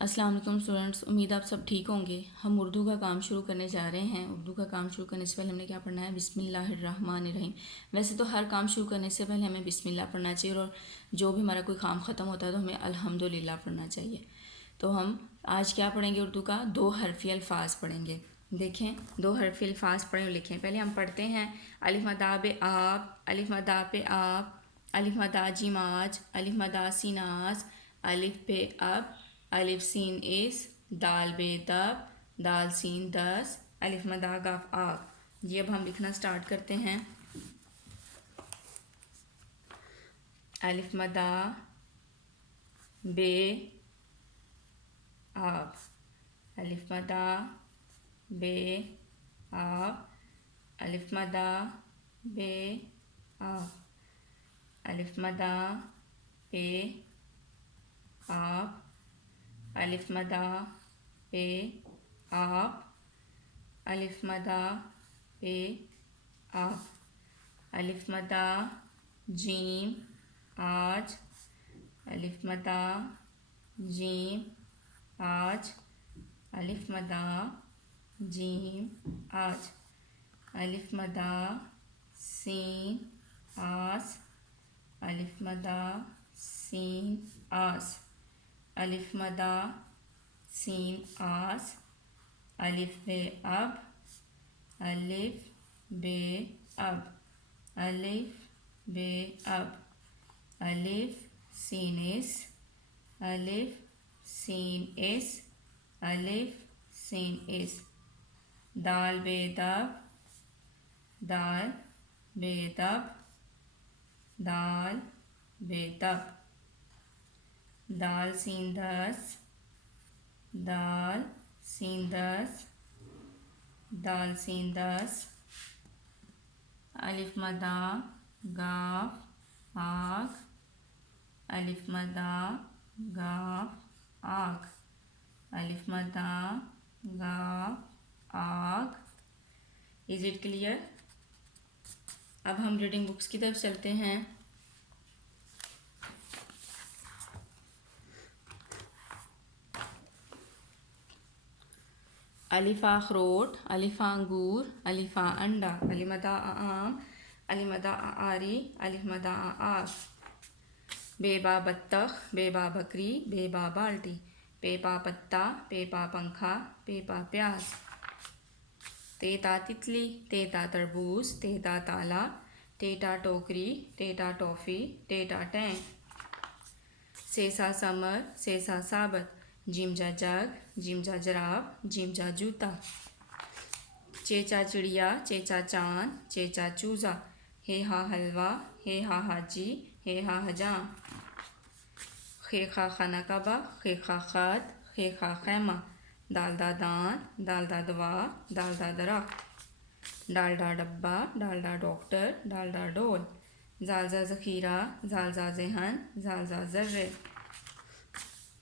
अस्सलाम वालेकुम स्टूडेंट्स, उम्मीद आप सब ठीक होंगे। हम उर्दू का काम शुरू करने जा रहे हैं। उर्दू का काम शुरू करने से पहले हमने क्या पढ़ना है? बिस्मिल्लाहिर्रहमानिर्रहीम। वैसे तो हर काम शुरू करने से पहले हमें बिस्मिल्लाह पढ़ना चाहिए और जो भी हमारा कोई काम ख़त्म होता है तो हमें अल्हम्दुलिल्लाह पढ़ना चाहिए। तो हम आज क्या पढ़ेंगे? उर्दू का 2 हरफ़ी अल्फाज पढ़ेंगे। देखें, 2 हरफ़ी अल्फाज पढ़ें और लिखें। पहले हम पढ़ते हैं अलिफ मदा बे आप, अलिफ मदा पे आप, अलिफ मदा जीम आज, अलिफ मदा सीनाज, अलिफ पे अब, अलिफ सीन इस, दाल बे दब, दाल सीन दस, अलिफ मदा गाफ आग। ये अब हम लिखना स्टार्ट करते हैं। अलिफ मदा बे आप, अलिफ मदा बे आप, अलिफ मदा बे आप, अलिफ मदा पे आप, अलिफ मदा पे आप, अलिफ मदा पे आप, अलिफ मदा जीम आज, अलिफ मदा जीम आज, अलिफ मदा जीम आज, अलिफ मदा सीन आस, अलिफ मदा सीन आस, अलिफ मदा सीन आस, अलिफ बे अब, अलिफ बे अब, अलिफ बे अब, अलिफ सीन इस, अलिफ सीन इस, अलिफ सीन इस, दाल बे दब, दाल बे दब, दाल बे दब, दाल सीन दस, दाल सीन दस, दाल सीन दस, अलिफ मदा गाफ आग, अलिफ मदा गाफ आग, अलिफ मदा गाफ आग। Is it clear? अब हम रीडिंग बुक्स की तरफ चलते हैं। अलिफा अखरोट, अलिफा अंगूर, अलिफा अंडा, अलिमदा आम, अलिमदा आरी, अलिमदा आस, बेबा बत्तख, बेबा बकरी, बेबा बाल्टी, पेपा पत्ता, पेपा पंखा, पेपा प्याज, तेता तितली, तेता तरबूज, तेता ताला, टेटा टोकरी, टेटा टॉफ़ी, टेटा टैंक, सेसा समर, सेसा साबत, जिमजा जग, जिमजा जराब, जिमजा जूता, चेचा चिड़िया, चेचा चांद, चेचा चूज़ा, हे हा हलवा, हे हा हाजी, हे हा हजाम, खेखा खाना कबा, खेखा खत, खेखा खैमा, दालदा दान, दालदा दवा, दालदा दरख्त, डालडा डब्बा, डालडा डॉक्टर, डालडा डोल, जालजा ज़ख़ीरा, जालजा ज़हन, जालजा ज़र्रे,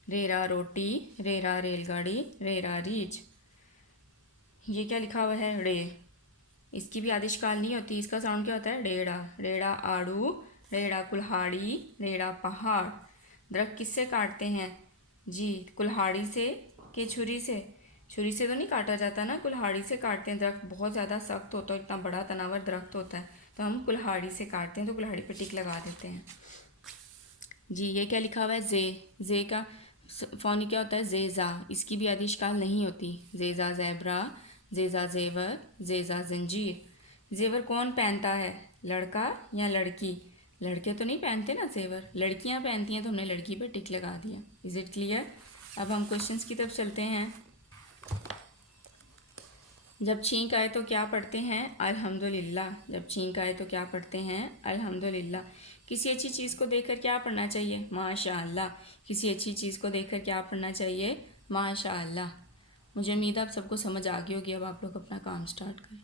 रेरा रोटी, रेरा रेलगाड़ी, रेरा रीछ। ये क्या लिखा हुआ है? रे। इसकी भी आदिश काल नहीं होती। इसका साउंड क्या होता है? डेढ़ा। रेड़ा आड़ू, रेड़ा कुल्हाड़ी, रेड़ा पहाड़। दरख्त किससे काटते हैं जी? कुल्हाड़ी से कि छुरी से? छुरी से तो नहीं काटा जाता ना, कुल्हाड़ी से काटते हैं। दरख्त बहुत ज़्यादा सख्त होता है, इतना बड़ा तनावर दरख्त होता है, तो हम कुल्हाड़ी से काटते हैं। तो कुल्हाड़ी पे टिक लगा देते हैं जी। ये क्या लिखा हुआ है? जे। जे का फ़ौनी क्या होता है? जेज़ा। इसकी भी आदिश काल नहीं होती। जेज़ा ज़ेबरा, जेज़ा ज़ेवर, जेज़ा जंजीर। ज़ेवर कौन पहनता है? लड़का या लड़की? लड़के तो नहीं पहनते ना ज़ेवर, लड़कियां पहनती हैं, तो हमने लड़की पे टिक लगा दिया। Is it clear? अब हम क्वेश्चंस की तरफ चलते हैं। जब छींक आए तो क्या पढ़ते हैं? अल्हम्दुलिल्लाह। जब छींक आए तो क्या पढ़ते हैं? अल्हम्दुलिल्लाह। किसी अच्छी चीज़ को देखकर क्या पढ़ना चाहिए? माशाअल्लाह। किसी अच्छी चीज़ को देखकर क्या पढ़ना चाहिए? माशाअल्लाह। मुझे उम्मीद है आप सबको समझ आ गई होगी। अब आप लोग अपना काम स्टार्ट करें।